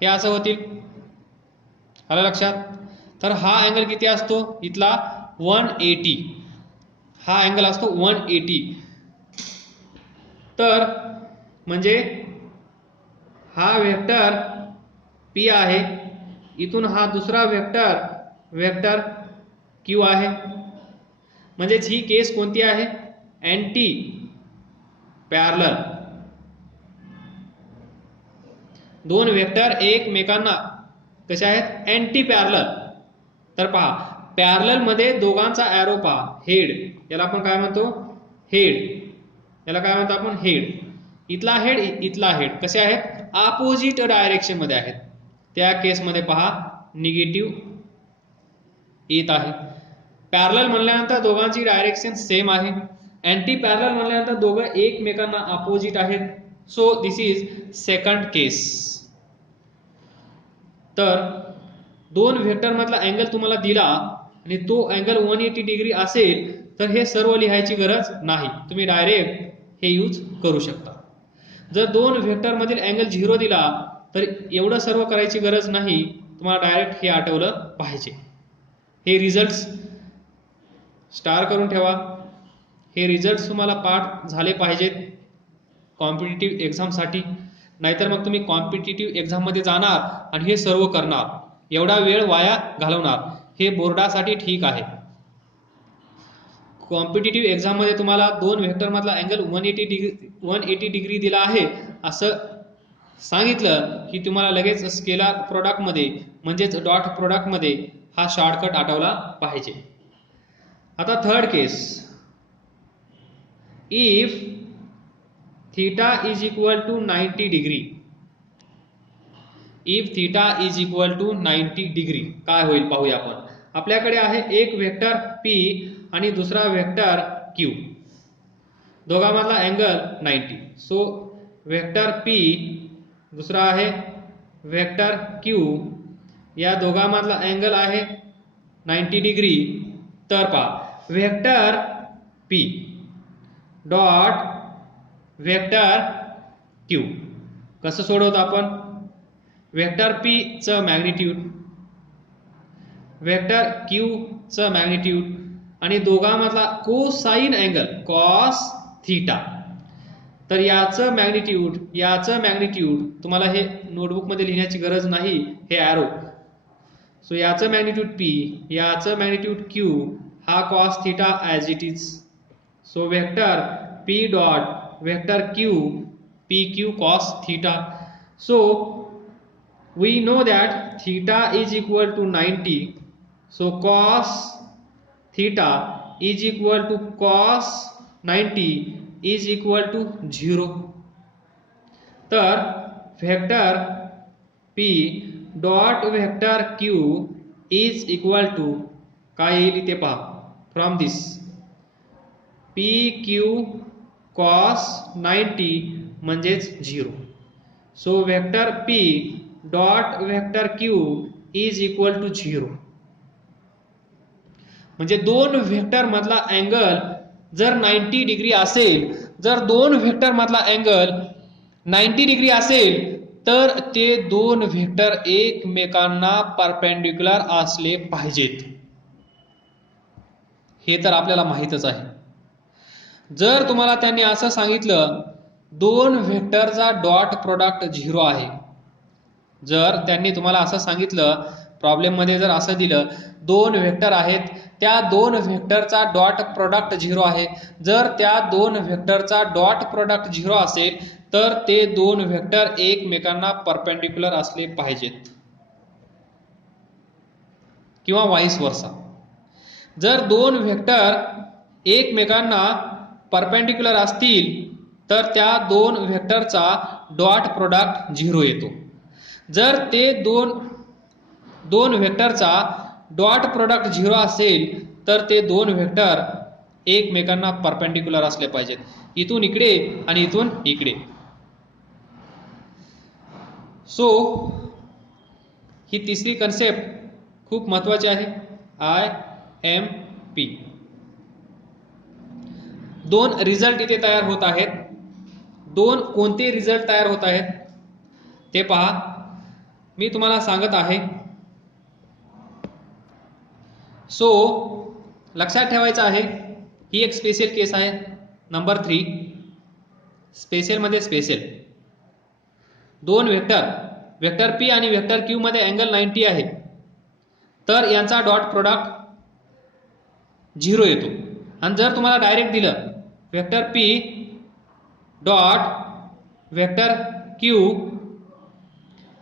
हे असं होतील. आलं लक्षात? तर हा अँगल किती असतो इथला 180. हा अँगल असतो 180. तर म्हणजे हा वेक्टर P आहे, इथून हा दुसरा वेक्टर Q आहे. म्हणजेच ही केस कोणती आहे? Anti parallel. दोन वेक्टर एकमेकांना कसे आहेत? Anti parallel. तर पहा, पॅरलल मध्ये दोघांचा ॲरो पहा, हेड, याला आपण काय म्हणतो? हेड. याला काय म्हणतो आपण? हेड. इथला हेड, इथला हेड कसे आहेत? अपोजिट डायरेक्शन मध्ये आहेत. त्या केसमध्ये पहा निगेटिव्ह येत आहे. पॅरलल म्हणल्यानंतर दोघांची डायरेक्शन सेम आहे. अँटी पॅरलल म्हणल्यानंतर दोघं एकमेकांना अपोजिट आहेत. सो दिस इज सेकंड केस. तर दोन व्हेक्टर मधला अँगल तुम्हाला दिला आणि तो अँगल 180 डिग्री असेल तर हे सर्व लिहायची गरज नाही, तुम्ही डायरेक्ट हे यूज करू शकता. जर दोन व्हेक्टर मधील अँगल 0 दिला तर एवढं सर्व करायची गरज नाही, तुम्हाला डायरेक्ट हे आठवलं पाहिजे. हे रिझल्ट्स स्टार करून ठेवा. हे रिझल्ट्स तुम्हाला पाठ झाले पाहिजेत कॉम्पिटिटिव्ह एक्झामसाठी. नाहीतर मग तुम्ही कॉम्पिटिटिव्ह एक्झाम मध्ये जाणार आणि हे सर्व करणार, एवढा वेळ वाया घालवणार. हे बोर्डासाठी ठीक आहे. कॉम्पिटिटिव्ह एक्झाम मध्ये तुम्हाला दोन व्हेक्टर मधला अँगल 180 डिग्री दिला आहे असं सांगितलं की तुम्हाला लगेच स्केलर प्रोडक्ट मध्ये म्हणजेच डॉट प्रोडक्ट मध्ये हा शॉर्टकट आठवला पाहिजे. आता third case, if theta is equal to 90 degree. If theta is equal to 90 degree काय होईल पाहूया आपण. आपल्याकडे आहे एक वेक्टर P आणि दुसरा वेक्टर Q. दोघांमधला अँगल 90. सो वेक्टर P दुसरा आहे वेक्टर Q, या दोघांमधला अँगल आहे 90 डिग्री. तर पहा vector P dot vector Q कसं सोडवतो आपण? वेक्टर P चं मॅग्निट्यूड, वेक्टर Q चं मॅग्निट्यूड आणि दोघांमधला कोसाइन अँगल कॉस थीटा. तर याचं मॅग्निट्यूड तुम्हाला हे नोटबुक मध्ये लिहिण्याची गरज नाही, हे ॲरो. सो याचं मॅग्निट्यूड P, याचं मॅग्निट्यूड Q, हा cos theta as it is. So vector P dot vector Q, PQ cos theta. So we know that theta is equal to 90. So cos theta is equal to cos 90 is equal to 0. तर vector P dot vector Q is equal to काय येईल ते पहा. From this PQ cos 90 म्हणजेच 0. So vector P dot vector Q is equal to 0. म्हणजे दोन vector मधला angle जर 90 डिग्री असेल, जर दोन वेक्टर मधला अँगल 90 डिग्री असेल तर ते दोन वेक्टर एकमेकांना परपेंडिक्युलर असले पाहिजेत. हे तर आपल्याला माहीतच आहे. जर तुम्हाला त्यांनी असं सांगितलं दोन व्हेक्टरचा डॉट प्रोडक्ट 0 आहे, जर त्यांनी तुम्हाला असं सांगितलं प्रॉब्लेम मध्ये जर असं दिलं दोन व्हेक्टर आहेत, त्या दोन व्हेक्टरचा डॉट प्रोडक्ट 0 आहे, जर त्या दोन व्हेक्टरचा डॉट प्रोडक्ट 0 असेल तर ते दोन व्हेक्टर एकमेकांना परपेंडिक्युलर असले पाहिजेत किंवा वाईस वर्सा. जर दोन व्हेक्टर एकमेकांना परपेंडिक्युलर असतील तर त्या दोन व्हेक्टरचा डॉट प्रोडक्ट 0 येतो. जर ते दोन व्हेक्टरचा डॉट प्रोडक्ट 0 असेल तर ते दोन व्हेक्टर एकमेकांना परपेंडिक्युलर असले पाहिजेत, इथून इकडे आणि इथून इकडे. सो ही तिसरी कन्सेप्ट खूप महत्त्वाची आहे, IMP. दोन रिझल्ट इथे तयार होत आहेत. दोन कोणते रिझल्ट तयार होत आहेत ते पहा. मी तुम्हाला सांगत आहे. सो लक्षात ठेवायचं आहे, ही एक स्पेशल केस आहे. नंबर 3 स्पेशल मध्ये स्पेशल, दोन वेक्टर पी आणि वेक्टर क्यू मध्ये अँगल 90 आहे, तर यांचा डॉट प्रोडक्ट 0 येतो. आणि जर तुम्हाला डायरेक्ट दिलं vector P dot vector Q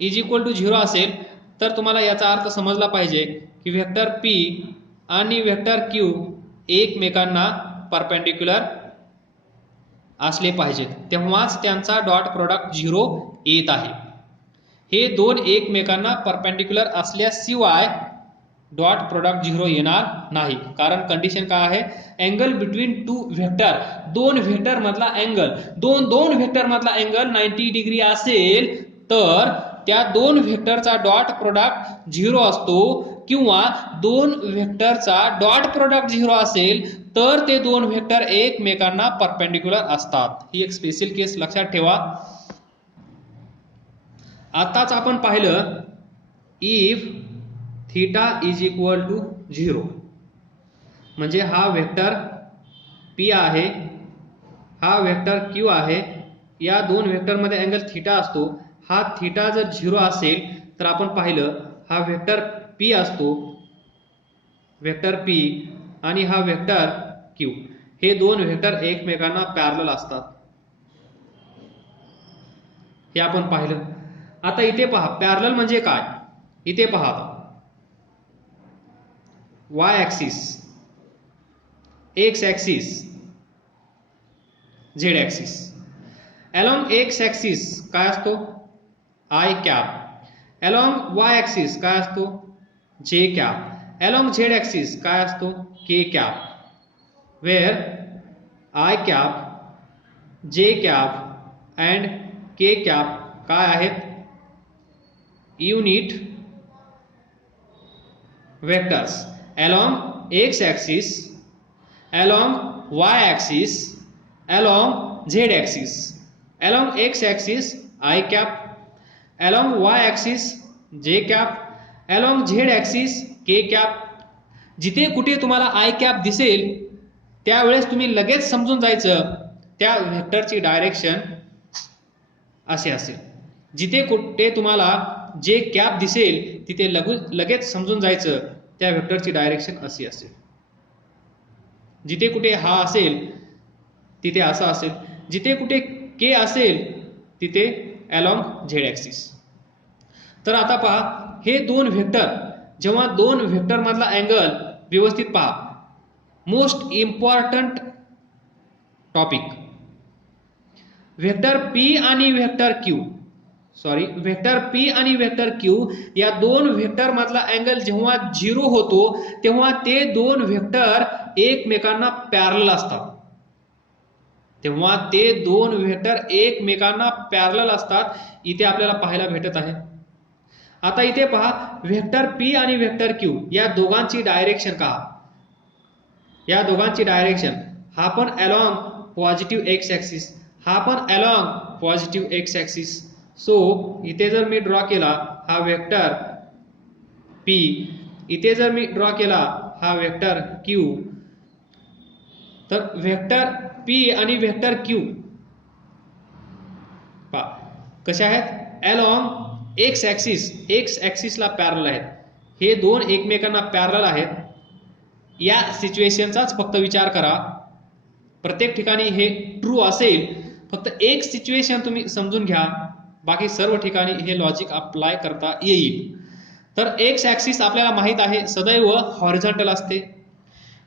is equal to 0 असेल, तर तुम्हाला याचा अर्थ समजला पाहिजे की वेक्टर पी आणि वेक्टर क्यू एकमेकांना परपेंडिक्युलर असले पाहिजेत, तेव्हाच त्यांचा डॉट प्रोडक्ट 0 येत आहे. हे दोन एकमेकांना परपेंडिक्युलर असल्याशिवाय डॉट प्रोडक्ट 0 येणार नाही. कारण कंडिशन काय आहे, अँगल बिटवीन टू व्हेक्टर, दोन व्हेक्टर मधला अँगल, दोन व्हेक्टर मधला अँगल 90 डिग्री असेल तर त्या दोन व्हेक्टरचा डॉट प्रोडक्ट 0 असतो, किंवा दोन व्हेक्टरचा डॉट प्रोडक्ट 0 असेल तर ते दोन व्हेक्टर एकमेकांना परपेंडिक्युलर असतात. ही एक स्पेशल केस लक्षात ठेवा. आताच आपण पाहिलं if theta is equal to 0, म्हणजे हा वेक्टर पी आहे, हा वेक्टर क्यू आहे, या दोन वेक्टर मध्ये अँगल थीटा असतो. हा थीटा जर 0 असेल तर आपण पाहिलं हा वेक्टर पी असतो, वेक्टर पी आणि हा वेक्टर क्यू, हे दोन वेक्टर एकमेकांना पॅरलल असतात. हे आपण पाहिलं. आता इथे पहा पॅरलल म्हणजे काय. इथे पहा Y axis, x axis, Z axis. Along X axis काय असतो, I cap. Along Y axis काय असतो, जे कॅप. अलॉंग झेड ऍक्सिस काय असतो, के कॅप. वेअर आय कॅप, जे कॅप अँड के कॅप काय आहेत, unit vectors along X axis, along Y axis, along Z axis. Along X axis I cap, along Y axis जे cap, along Z axis के cap. जिथे कुठे तुम्हाला i cap दिसेल त्यावेळेस तुम्ही लगेच समजून जायचं त्या व्हेक्टरची डायरेक्शन असे असेल. जिथे कुठे तुम्हाला जे कॅप दिसेल तिथे लगेच समजून जायचं त्या व्हेक्टरची डायरेक्शन अशी असेल. जिथे कुठे हा असेल तिथे असा असेल, जिथे कुठे के असेल तिथे अलॉंग झेड ऍक्सिस. तर आता पहा हे दोन व्हेक्टर, जेव्हा दोन व्हेक्टर मधला अँगल व्यवस्थित पहा, most important topic, vector P आणि वेक्टर क्यू, वेक्टर पी आणि वेक्टर क्यू या दोन व्हेक्टर मधला अँगल जेव्हा 0 होतो तेव्हा ते दोन व्हेक्टर एकमेकांना पॅरलल असतात. तेव्हा ते दोन व्हेक्टर एकमेकांना पॅरलल असतात. इथे आपल्याला पाहायला भेटत आहे. आता इथे पहा वेक्टर पी आणि वेक्टर क्यू या दोघांची डायरेक्शन का, या दोघांची डायरेक्शन, हा पण अलॉंग पॉझिटिव्ह एक्स ऍक्सिस, हा पण along positive x axis. So इथे जर मी ड्रॉ केला हा वेक्टर पी, इथे जर मी ड्रॉ केला हा वेक्टर क्यू, तर वेक्टर पी आणि वेक्टर क्यू कशा आहेत, अलॉंग एक्स ऍक्सिसला पॅरलल आहेत. हे दोन एकमेकांना पॅरलल आहेत. या सिच्युएशनचाच फक्त विचार करा. प्रत्येक ठिकाणी हे ट्रू असेल, फक्त एक सिच्युएशन तुम्ही समजून घ्या, बाकी सर्व ठिकाणी हे लॉजिक अप्लाय करता येईल. तर एक्स ऍक्सिस आपल्याला माहित आहे सदैव हॉरिझॉन्टल असते.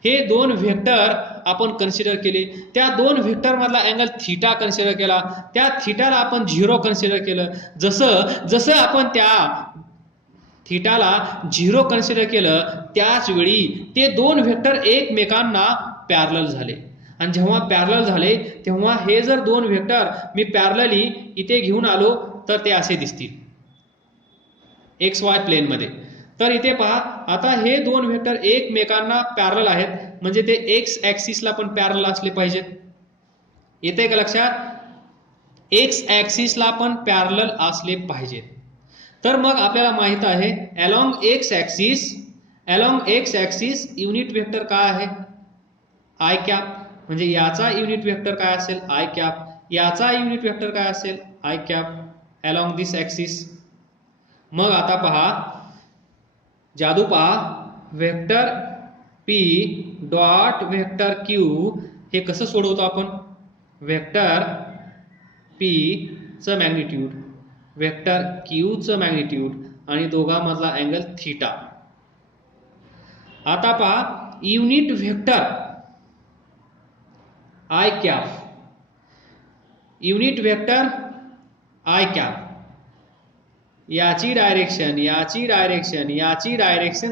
हे दोन व्हेक्टर आपण कन्सिडर केले, त्या दोन व्हेक्टर मधला अँगल थीटा कन्सिडर केला, त्या थीटाला आपण 0 कन्सिडर केलं. जसं आपण त्या थीटाला 0 कन्सिडर केलं त्याच वेळी ते दोन व्हेक्टर एकमेकांना पॅरलल झाले. आणि जेव्हा पॅरलल झाले तेव्हा हे जर दोन व्हेक्टर मी पॅरलली इथे घेऊन आलो तर ते असे दिसतील एक्स वाय प्लेन मध्ये. तर इथे पहा आता हे दोन व्हेक्टर एकमेकांना पॅरलल आहेत, म्हणजे ते एक्स ऍक्सिसला पण पॅरलल असले पाहिजेत. येते का लक्षात, एक्स ऍक्सिसला पण पॅरलल असले पाहिजेत. तर मग आपल्याला माहित आहे along X axis unit vector काय आहे आय कॅप, म्हणजे याचा युनिट वेक्टर काय असेल आय कॅप, याचा युनिट वेक्टर काय असेल I cap along this axis. मग आता पहा जादू पहा, vector P dot vector Q हे कसं सोडवतो आपण. वेक्टर P चं मॅग्निट्यूड, वेक्टर Q चं मॅग्निट्यूड आणि दोघांमधला अँगल थीटा. आता पहा unit vector I cap, unit vector I cap याची डायरेक्शन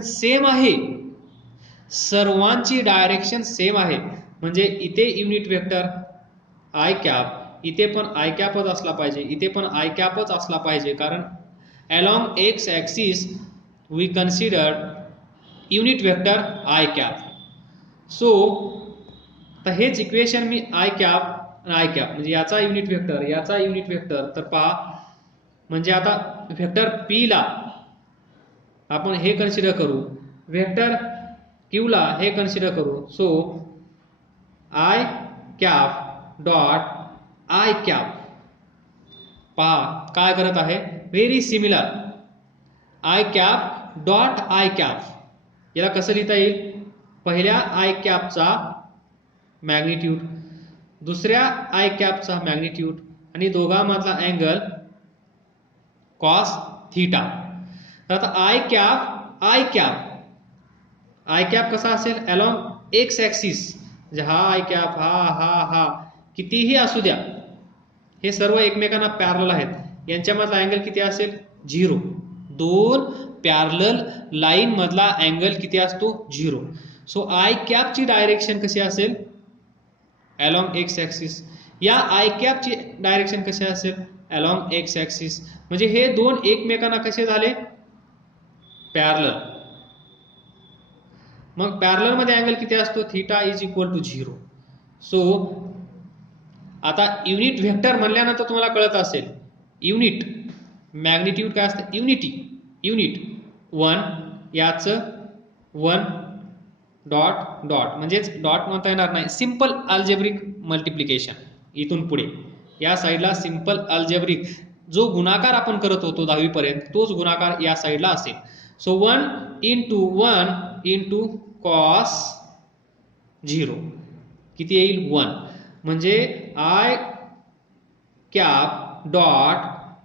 सेम आहे, सर्वांची डायरेक्शन सेम आहे. म्हणजे इथे युनिट वेक्टर आय कॅप, इथे पण आय कॅपच असला पाहिजे, इथे पण आय कॅपच असला पाहिजे, कारण along X axis we consider unit vector I cap. So तर हेच इक्वेशन मी आय कॅप म्हणजे याचा युनिट वेक्टर तर पहा, म्हणजे आता वेक्टर P ला आपण हे कन्सिडर करू, वेक्टर Q ला हे कन्सिडर करू. So I cap dot I cap पहा काय करत आहे, very similar. I cap dot I cap याला कसं लिहिता येईल, पहिल्या आय कॅपचा मॅग्निट्यूड, दुसऱ्या आय कॅपचा मॅग्निट्यूड आणि दोघांमधला अँगल कॉस थीटा. तर आता आय कॅप कसा असेल अलॉंग एक्स ऍक्सिस, म्हणजे हा आय कॅप हा कितीही असू द्या, हे सर्व एकमेकांना पॅरलल आहेत, यांच्यामधला अँगल किती असेल 0. दोन पॅरलल लाईन मधला अँगल किती असतो 0. सो आय कॅपची डायरेक्शन कशी असेल अलॉंग एक्स ऍक्सिस, या आय कॅपची डायरेक्शन कशी असेल अलॉंग एक्स ऍक्सिस. म्हणजे हे दोन एकमेकांना कसे झाले पॅरलल. मग पॅरलल मध्ये अँगल किती असतो theta is equal to 0. So आता युनिट वेक्टर म्हणल्यानंतर तुम्हाला कळत असेल युनिट मॅग्निट्यूड काय असतं युनिट 1 याचं 1 डॉट म्हणजेच डॉट म्हणता येणार नाही, सिंपल अल्जेब्रिक मल्टिप्लिकेशन. इथून पुढे या साईडला सिंपल अल्जेब्रिक जो गुणाकार आपण करत होतो 10वी पर्यंत तोच गुणाकार या साईडला असेल. सो 1 इंटू कॉस 0 किती येईल 1. म्हणजे I cap dot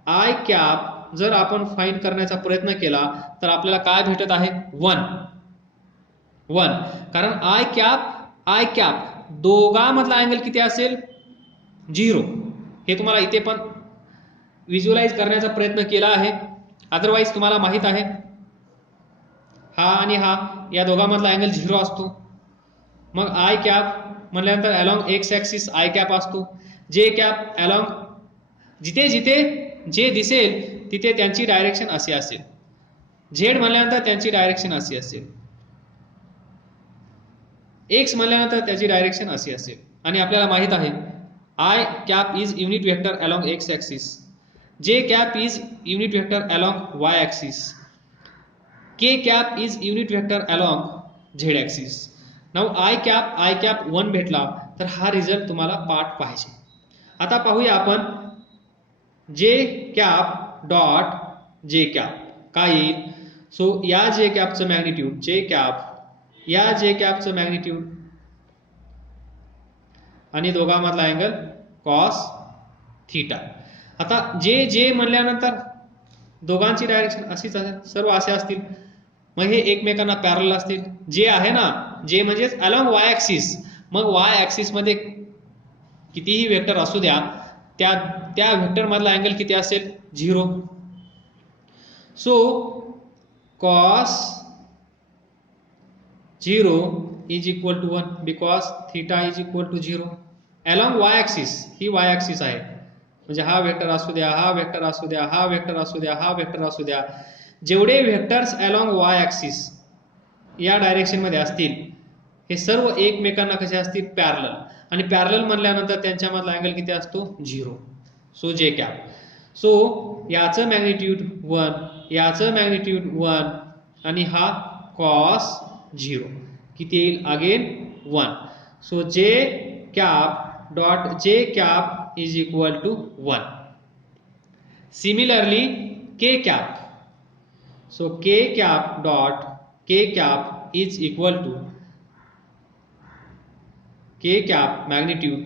I cap जर आपण फाइंड करण्याचा प्रयत्न केला तर आपल्याला काय भेटत आहे 1. कारण आय कॅप दोघांमधला अँगल किती असेल 0. हे तुम्हाला इथे पण व्हिज्युअलाइज करण्याचा प्रयत्न केला आहे, अदरवाईज तुम्हाला माहित आहे हा आणि हा या दोघांमधला अँगल 0 असतो. मग आय कॅप म्हटल्यानंतर along X axis i cap असतो, जे कॅप अलॉंग जिथे जे दिसेल तिथे त्यांची डायरेक्शन अशी असेल, झेड म्हणल्यानंतर त्यांची डायरेक्शन अशी असेल, एक्स म्हणल्यानंतर त्याची डायरेक्शन अशी असेल. आणि आपल्याला माहित आहे I cap is unit vector along X axis, जे cap is unit vector along Y axis, K cap is unit vector along Z axis. Now i cap 1 भेटला तर हा रिझल्ट तुम्हाला पाठ पाहिजे. आता पाहूया आपण जे कॅप डॉट जे कॅप काय येईल. सो या जे कॅपचं मॅग्निट्यूड या जे कॅपचं मॅग्निट्यूड आणि दोघांमधला अँगल कॉस थीटा. आता जे म्हणल्यानंतर दोघांची डायरेक्शन अशीच असेल, सर्व असे असतील, मग हे एकमेकांना पॅरलल असतील. जे आहे ना जे म्हणजेच अलॉंग वाय ऍक्सिस, मग वाय ऍक्सिस मध्ये कितीही वेक्टर असू द्या त्या वेक्टर मधला अँगल किती असेल 0. So cos 0 is equal to 1 because theta is equal to 0 along Y axis. ही वाय ऍक्सिस आहे, म्हणजे हा वेक्टर असू द्या, हा वेक्टर असू द्या, हा वेक्टर असू द्या, हा वेक्टर असू द्या, जेवढे वेक्टर्स अलॉंग वाय ऍक्सिस या डायरेक्शन मध्ये असतील हे सर्व एकमेकांना कसे असतील पॅरलल. आणि पॅरलल म्हणल्यानंतर त्यांच्यामधला अँगल किती असतो 0. So J cap. सो याचं मॅग्निट्यूड 1 याचं मॅग्निट्यूड 1 आणि हा कॉस 0 किती येईल again 1. So J cap dot J cap is equal to 1. Similarly K cap, so K cap dot K cap is equal to K cap magnitude,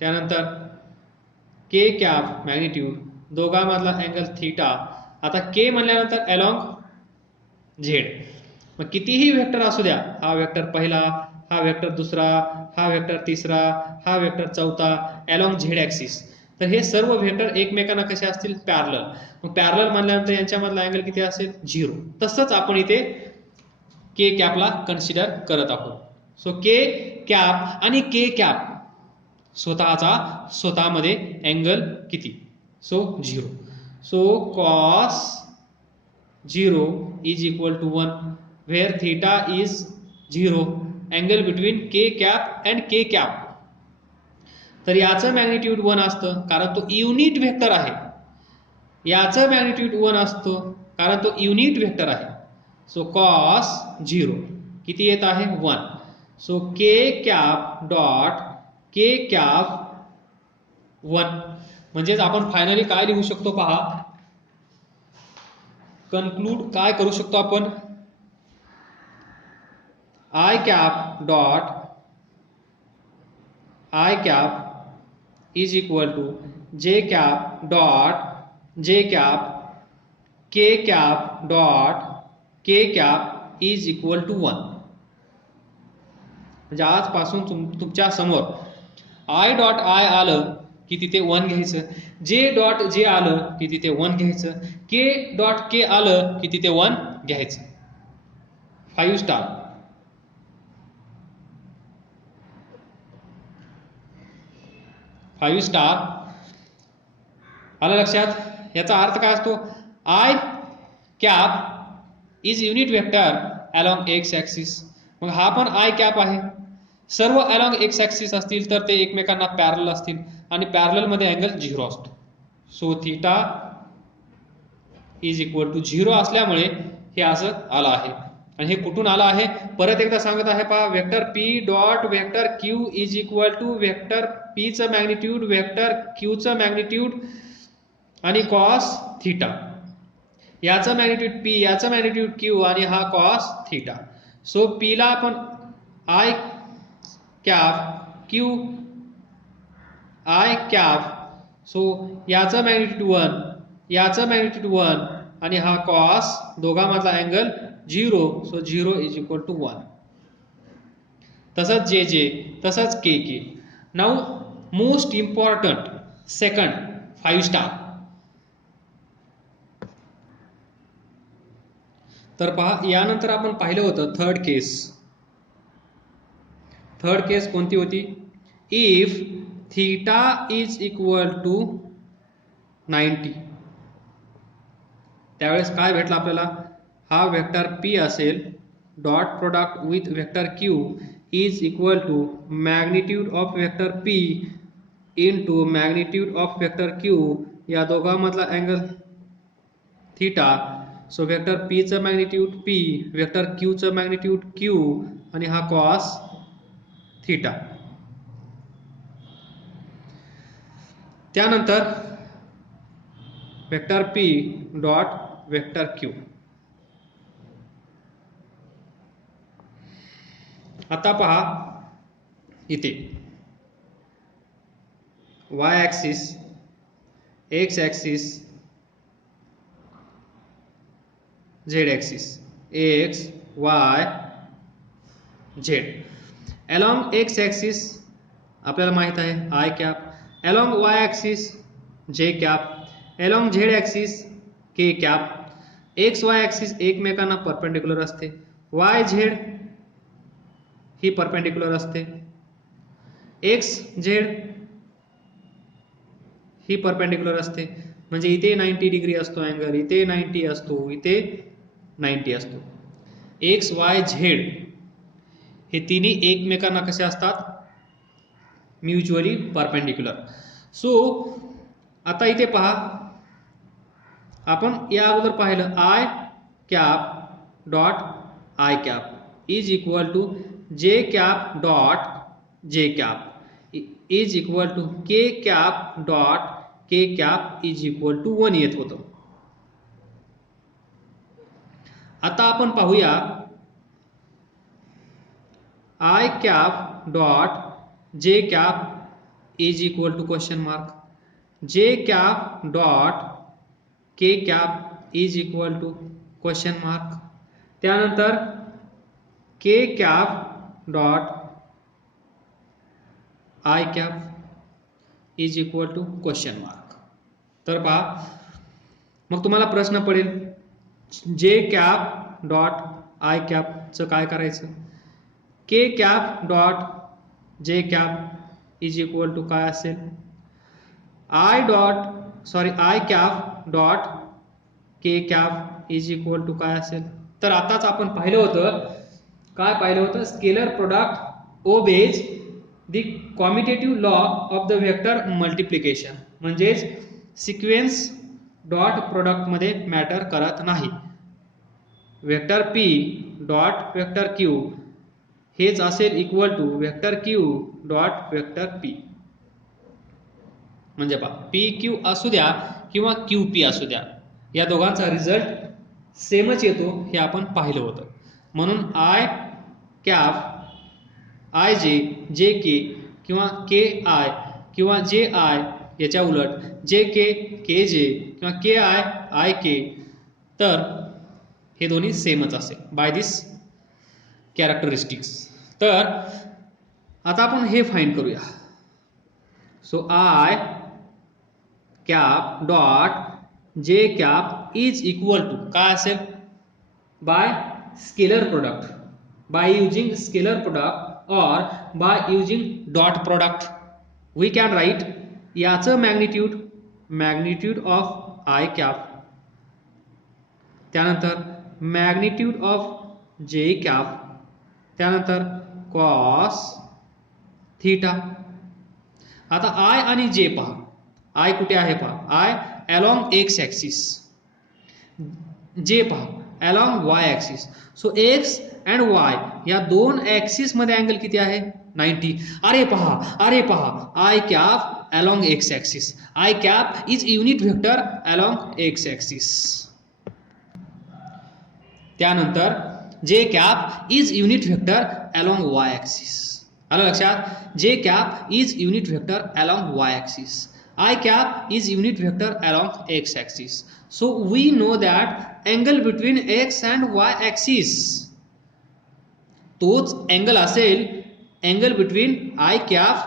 त्यानंतर K cap magnitude दोघांमधला angle theta. आता K म्हणल्यानंतर along Z, मग कितीही vector असू द्या, हा vector पहिला, हा वेक्टर दुसरा, हा वेक्टर तिसरा, हा वेक्टर चौथा, अलॉंग झेड ऍक्सिस, तर हे सर्व वेक्टर एकमेकांना कसे असतील पॅरलल. मग पॅरलल म्हणल्यानंतर यांच्यामधला अँगल किती असेल 0. तसंच आपण इथे के कॅपला कन्सिडर करत आहोत. सो के कॅप आणि के कॅप स्वतःमध्ये अँगल किती, so 0. So cos 0 is equal to 1 where theta is 0 angle between k cap and k cap. तर याचं मॅग्निट्यूड 1 असतं कारण तो युनिट वेक्टर आहे. याचं मॅग्निट्यूड 1 असतो कारण तो युनिट वेक्टर आहे. सो कॉस 0 किती येत आहे 1. So K cap dot K cap 1. म्हणजेच आपण फायनली काय लिहू शकतो पहा, कन्क्लूड काय करू शकतो आपण, I cap dot I cap is equal to J cap dot J cap K cap dot K cap is equal to 1. म्हणजे आजपासून तुमच्या समोर I डॉट I आलं की तिथे 1 घ्यायचं, J डॉट J आलं की तिथे 1 घ्यायचं, K डॉट K आलं की तिथे 1 घ्यायचं. 5 स्टार. आलं लक्षात. याचा अर्थ काय असतो, I cap is unit vector along X axis. मग हा पण आय कॅप आहे. सर्व अलॉंग एक्स ऍक्सिस असतील तर ते एकमेकांना पॅरलल असतील आणि पॅरलल मध्ये अँगल 0 असतो. So theta is equal to 0 असल्यामुळे हे असं आलं आहे. आणि हे कुठून आलं आहे परत एकदा सांगत आहे पहा, vector P dot vector Q is equal to vector P चं मॅग्निट्यूड वेक्टर क्यू चं मॅग्निट्यूड आणि कॉस थीटा. याचं मॅग्निट्यूड पी, याचं मॅग्निट्यूड क्यू आणि हा कॉस थीटा. सो पी ला आपण I cap, Q I cap, so याचं मॅग्निट्यूड 1, याचं मॅग्निट्यूड 1 आणि हा कॉस, दोघांमधला angle 0. So 0 is equal to 1. तसंच जे जे, तसंच K K. Now most important second 5 star. तर पहा, यानंतर आपण पाहिलं होतं थर्ड केस. थर्ड केस कोणती होती, if theta is equal to 90. त्यावेळेस काय भेटलं आपल्याला, हा वेक्टर पी असेल dot product with vector Q is equal to magnitude of vector P into magnitude of vector Q, या दोघांमधला angle theta. So vector P चं मॅग्निट्यूड पी, वेक्टर क्यू चं मॅग्निट्यूड क्यू आणि हा कॉस थीटा. त्यानंतर vector P dot vector Q. आता पहा इथे y axis, x axis, z axis, x y z. Along x axis आपल्याला माहित आहे I cap, along y axis j cap, along z axis k cap. x y axis एकमेकांना perpendicular असते, y z ही perpendicular असते, x z ही perpendicular असते. म्हणजे इथे 90 degree असतो अँगल, इथे 90 असतो, इथे 90 असतो. x y z हे तिन्ही एकमेकांना कसे असतात, म्युच्युअली परपेंडिक्युलर. सो आता इथे पहा, आपण या अगोदर पाहिलं I cap dot I cap is equal to J cap dot J cap is equal to K cap dot K cap is equal to 1 येत होतं. आता आपण पाहूया I cap dot J cap is equal to question mark, J cap dot K cap is equal to question mark, त्यानंतर K cap dot I cap is equal to question mark. तर पहा मग तुम्हाला प्रश्न पडेल जे कॅप डॉट आय कॅपचं काय करायचं, K cap dot J cap is equal to काय असेल, I cap dot K cap is equal to काय असेल. तर आताच आपण पाहिलं होतं, काय पाहिलं होतं, scalar product obeys the commutative law of the vector multiplication, म्हणजेच सिक्वेन्स डॉट प्रोडक्ट मध्ये मॅटर करत नाही. Vector P dot vector Q हेच असेल equal to vector Q dot vector P. म्हणजे पहा पी क्यू असू द्या किंवा क्यू पी असू द्या, या दोघांचा रिझल्ट सेमच येतो हे आपण पाहिलं होतं. म्हणून आय कॅप आय जे जे के किंवा के आय किंवा जे आय, याच्या उलट जे के के जे किंवा के आय आय के, तर हे दोन्ही सेमच असेल बाय दिस कॅरेक्टरिस्टिक्स. तर आता आपण हे फाइंड करूया. So I cap dot J cap is equal to काय असेल, by scalar product, by using scalar product और by using dot product we can write याचं मॅग्निट्यूड ऑफ आय कॅप, त्यानंतर मॅग्निट्यूड ऑफ जे कॅप, त्यानंतर cos theta. आता I आणि J पहा, I कुठे आहे पहा, आय अलॉंग एक्स ॲक्सिस, जे पहा along Y axis. So x and Y या दोन ॲक्सिस मध्ये अँगल किती आहे 90. अरे पहा I cap along X axis, I cap is unit vector along X axis. त्यानंतर J cap is unit vector along Y axis. आलं लक्षात, J cap is unit vector along Y axis, I cap is unit vector along x axis. So we know that angle between x and y axis तोच angle असेल angle between I cap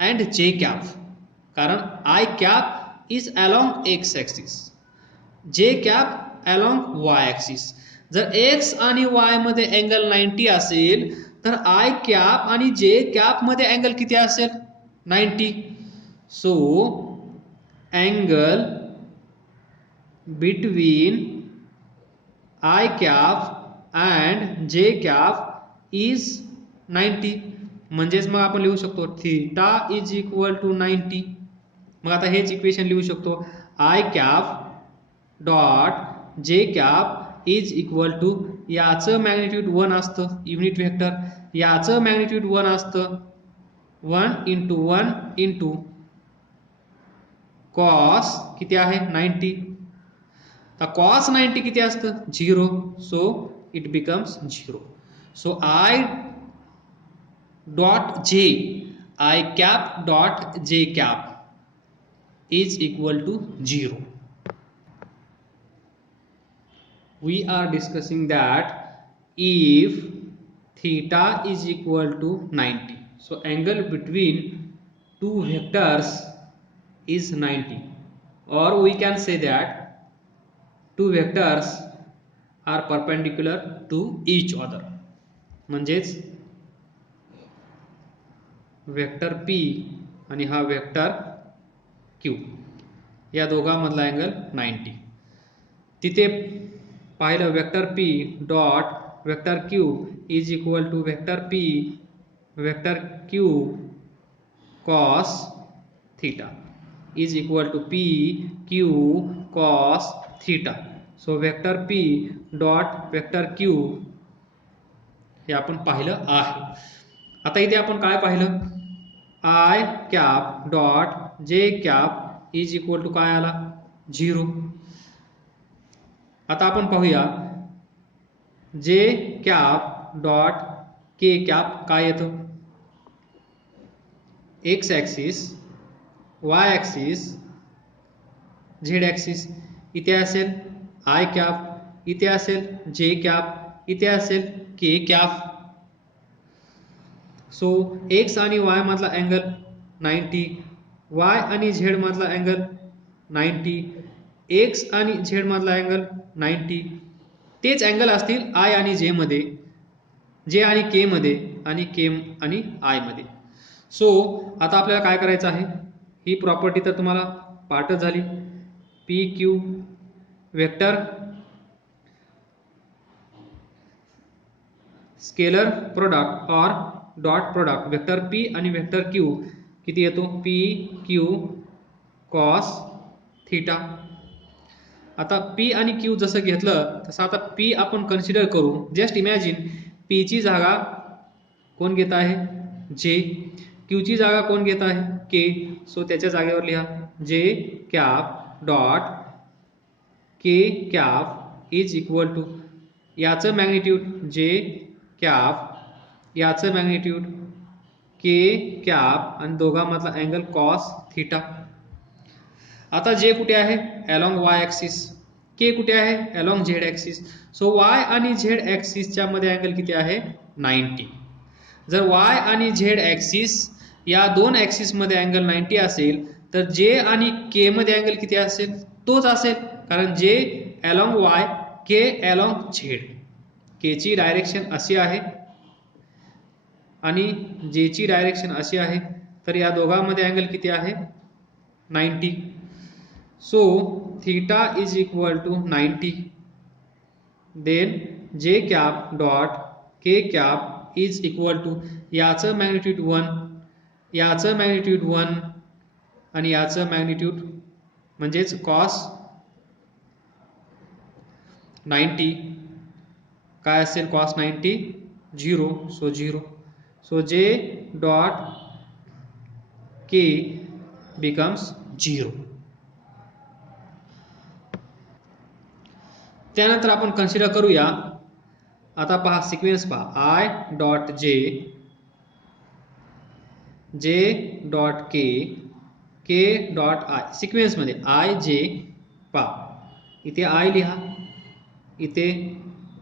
and j cap, कारण I cap is along x axis, j cap along y axis. जर x आणि y मध्ये angle 90 असेल तर I cap आणि j cap मध्ये angle किती असेल 90. So angle between I cap and j cap is 90. म्हणजेच मग आपण लिहू शकतो थीटा इज इक्वल टू 90. मग आता हेच इक्वेशन लिहू शकतो I cap dot J cap is equal to, याचं मॅग्निट्यूड 1 असतं युनिट व्हेक्टर, याचं मॅग्निट्यूड 1 असतं 1 इंटू 1 इंटू कॉस किती आहे 90. तर कॉस 90 किती असतं 0. So it becomes 0. So I dot J I cap dot J cap is equal to 0. We are discussing that if theta is equal to 90, so angle between two vectors is 90, or we can say that two vectors are perpendicular to each other. म्हणजेच vector P आणि हा vector Q या दोघांमधला angle 90. तिथे पाहिलं vector P dot vector Q is equal to vector P vector Q cos theta is equal to P Q cos theta. So vector P dot vector Q हे आपण पाहिलं आहे. आता इथे आपण काय पाहिलं, I cap dot J cap is equal to काय आला 0. आता आपण पाहूया जे कॅप डॉट के कॅप काय येतं, x axis, Y axis, Z axis. इथे असेल आय कॅप, इथे असेल जे कॅप, इथे असेल के कॅप. सो एक्स आणि वाय मधला अँगल 90, वाय आणि झेड मधला अँगल 90, एक्स आणि झेड मधला अँगल 90. तेच अँगल असतील आय आणि जे मध्ये, जे आणि के मध्ये, आणि के आणि आय मध्ये. सो आता आपल्याला काय करायचं आहे, ही प्रॉपर्टी तर तुम्हाला पाठच झाली. P Q vector scalar product और डॉट प्रोडक्ट वेक्टर पी आणि वेक्टर क्यू किती येतो, पी क्यू कॉस थीटा. आता पी आणि क्यू जसं घेतलं तसं आता पी आपण कन्सिडर करू. जस्ट इमॅजिन पी ची जागा कोण घेत आहे, जे. क्यू ची जागा कोण घेत आहे, के. सो त्याच्या जागेवर लिहा J cap dot K cap is equal to याचं मॅग्निट्यूड जे कॅप, याचं मॅग्निट्यूड के कॅप, आणि दोघांमधला अँगल कॉस थीटा. आता जे कुठे आहे, अलॉंग वाय ॲक्सिस. के कुठे आहे, along Z axis. So Y आणि झेड ॲक्सिसच्या मध्ये अँगल किती आहे, 90. जर वाय आणि झेड ॲक्सिस या दोन ॲक्सिस मध्ये अँगल 90 असेल तर जे आणि के मध्ये अँगल किती असेल, तोच असेल. कारण जे अलॉंग वाय, के अलॉंग झेड. के ची डायरेक्शन अशी आहे आणि जे ची डायरेक्शन अशी आहे, तर या दोघांमध्ये अँगल किती आहे, 90. So theta is equal to 90. Then J cap dot K cap is equal to याचं मॅग्निट्यूड 1, याचं मॅग्निट्यूड 1, आणि याचं मॅग्निट्यूड म्हणजेच कॉस 90 काय असेल, cos 90 0. So 0. So J dot K becomes 0. त्यानंतर आपण कन्सिडर करूया, आता पहा सिक्वेन्स पहा, आय डॉट जे, जे dot K, K dot I. Sequence मध्ये आय जे पहा, इथे आय लिहा, इथे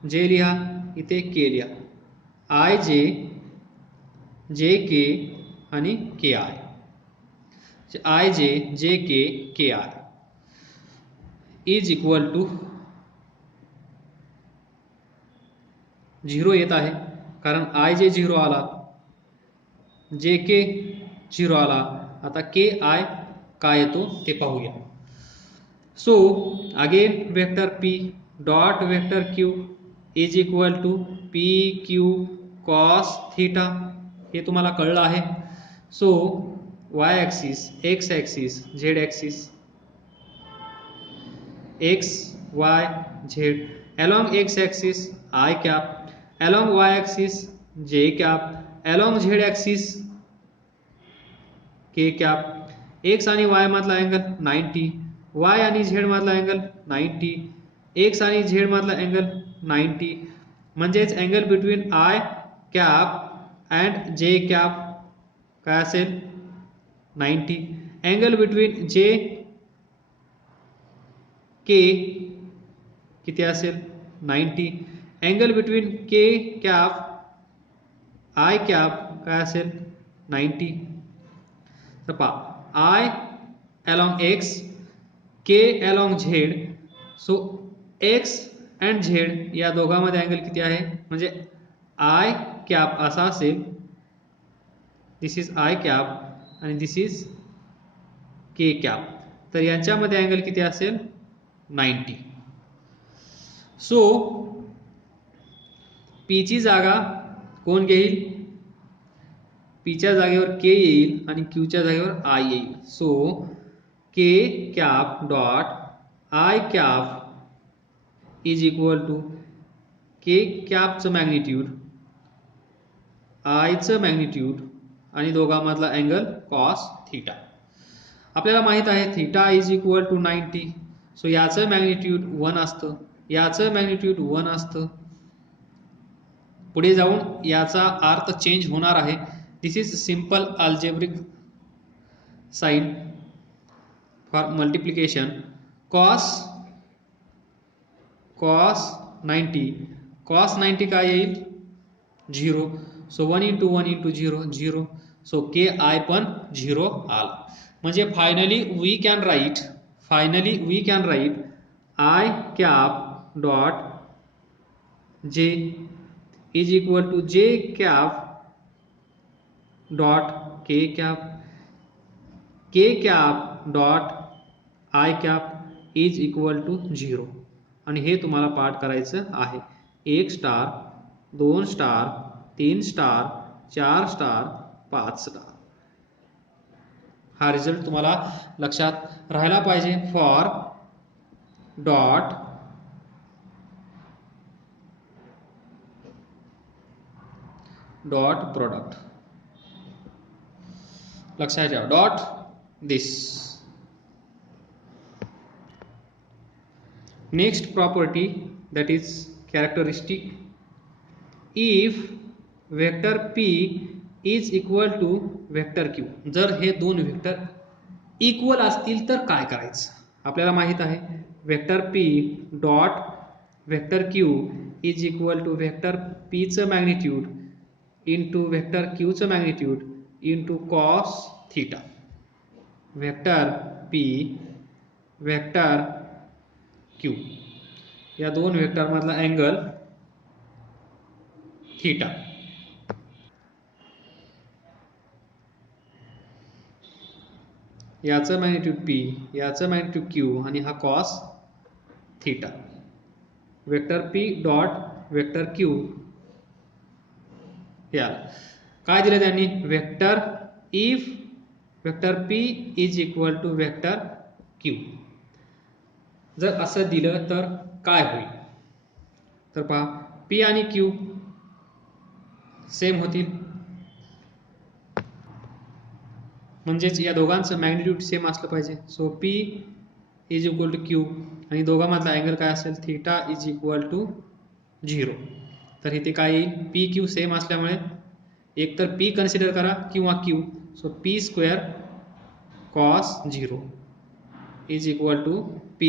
जे लिहा, इथे के लिहा. आय जे, जे के आणि के आय. आय जे के आय इज इक्वल टू 0 येत आहे, कारण आय जे 0 आला, जे के 0 आला. आता के आय काय येतो ते पाहूया. So again vector P dot vector Q is equal to P Q cos theta. हे तुम्हाला कळलं आहे. So Y axis, X axis, Z axis, X Y Z. Along X axis I cap, along Y axis J cap, along Z axis K cap. X आणि Y मधला angle 90, Y आणि Z मधला angle 90, X आणि Z मधला angle 90. म्हणजेच angle between I cap and जे cap काय असेल, 90. अँगल बिटवीन जे के किती असेल, 90. Angle between K cap i cap काय असेल, 90. तर पहा I along x, K along Z. So x and Z या दोघांमध्ये अँगल किती आहे, म्हणजे आय कॅप असा असेल, दिस इज आय कॅप आणि दिस इज के कॅप. तर यांच्यामध्ये अँगल किती असेल, 90. सो पी ची जागा कोण घेईल, पीच्या जागेवर के येईल आणि क्यूच्या जागेवर आय येईल. So K cap dot I cap is equal to K कॅपचं मॅग्निट्यूड, आयचं मॅग्निट्यूड आणि दोघांमधला अँगल कॉस थिटा. आपल्याला माहित आहे theta is equal to 90. So याचं मॅग्निट्यूड 1 असतं, याचं मॅग्निट्यूड 1 असतं. पुढे जाऊन याचा अर्थ चेंज होणार आहे. This is simple algebraic sign for multiplication. Cos 90 काय येईल 0. So 1 into 1 into 0 0. So K I पण 0 आला. म्हणजे finally we can write I cap dot J is equal to J cap dot K cap dot I cap is equal to 0. आणि हे तुम्हाला पाठ करायचं आहे. 1 star 2 star 3 star 4 star 5 star. हा रिझल्ट तुम्हाला लक्षात राहायला पाहिजे. फॉर डॉट प्रोडक्ट लक्षात ठेवा. Dot this. Next property that is characteristic. if vector p is equal to vector q, जर हे दोन वेक्टर इक्वल असतील तर काय करायचं. आपल्याला माहित आहे vector p dot vector q is equal to vector p चं मॅग्निट्यूड इंटू वेक्टर q चं magnitude into cos theta. Vector p vector q या दोन वेक्टर मधला अँगल थिटा. याचं मॅग्निट्यूड p, याचं मॅग्निट्यूड q आणि हा cos theta. Vector p dot vector q याला काय दिलं त्यांनी vector if vector p is equal to vector q. जर असं दिलं तर काय होईल. तर पहा p आणि q सेम होतील, म्हणजेच या दोघांचं मॅग्निट्यूड सेम असलं पाहिजे. So p is equal to q आणि दोघांमधला अँगल काय असेल थिटा इज इक्वल टू 0. तर इथे काय येईल p q सेम असल्यामुळे एक तर p कन्सिडर करा किंवा q. So p square cos 0 is equal to p